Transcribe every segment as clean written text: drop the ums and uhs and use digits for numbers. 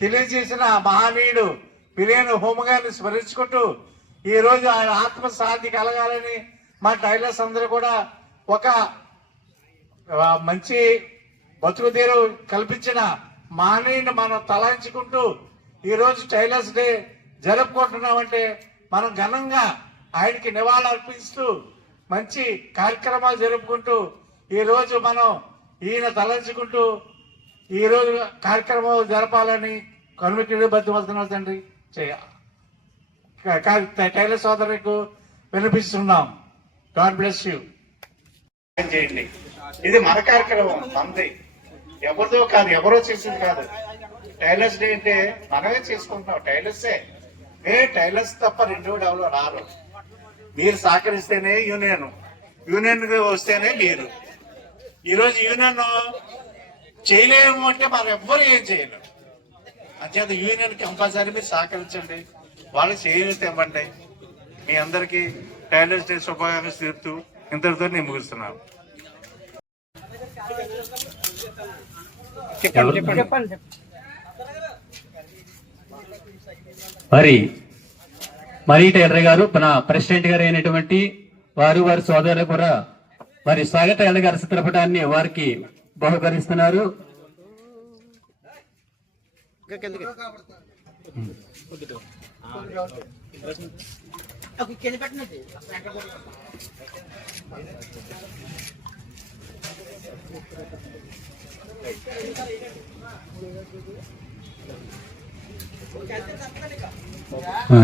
తెలియజేసిన మహనీయుడు పిలేని హోమ గారిని స్మరించుకుంటూ ఈ రోజు ఆయన ఆత్మశాంతి కలగాలని మా టైలర్స్ అందరూ కూడా ఒక మంచి బతుకుదీరు కల్పించిన మహనీయుని మనం తలాంచుకుంటూ ఈ రోజు టైలర్స్ డే జరుపుకుంటున్నామంటే మనం ఘనంగా ఆయనకి నివాళులు అర్పిస్తూ మంచి కార్యక్రమాలు జరుపుకుంటూ ఈ రోజు మనం ఈయన తలంచుకుంటూ ఈ రోజు కార్యక్రమాలు జరపాలని కనుమికి బద్దమవుతున్నాం తండ్రి టైలర్ సోదరులకు వినిపిస్తున్నాం. God bless you. చేయండి, ఇది మన కార్యక్రమం, మనది, ఎవరిదో కాదు, ఎవరో చేసింది కాదు. టైలర్స్ డే అంటే మనమే చేసుకుంటున్నాం, టైలర్సే. టైలర్స్ తప్ప రెండో డెవలప్ రారు. మీరు సహకరిస్తేనే యూనియన్ వస్తేనే మీరు. ఈరోజు యూనియన్ చేయలేము అంటే మనం ఎవ్వరు ఏం చేయలేము. అంచేత యూనియన్ కంపల్సరీ మీరు సహకరించండి, వాళ్ళు చేయలేస్తే ఇవ్వండి. మీ అందరికీ టైలర్స్ డే శుభాకాంక్షలు చెప్తూ ఇంతటితో నేను ముగిస్తున్నాను. మరి టైలర్ గారు మన ప్రెసిడెంట్ గారు అయినటువంటి వారి సోదరులు కూడా మరి స్వాగత టైలర్ గారి చిత్రపటాన్ని వారికి బహుకరిస్తున్నారు.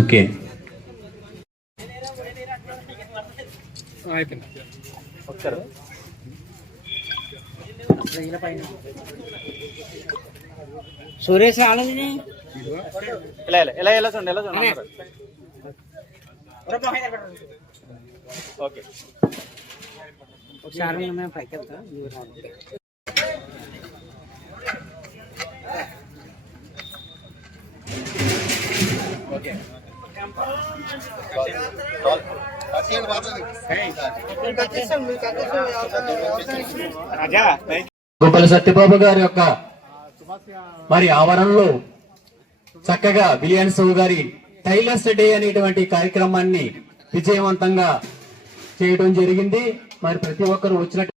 ఓకే, సురేష్ రాలేదని ఎలా చూడండి. ఓకే, ఒకసారి మేము పైకి వెళ్తాం. గోపాల సత్యబాబు గారి యొక్క మరి ఆవరణలో చక్కగా బిలియన్ సౌ గారి టైలర్స్ డే అనేటువంటి కార్యక్రమాన్ని విజయవంతంగా చేయడం జరిగింది. మరి ప్రతి ఒక్కరు వచ్చినట్టు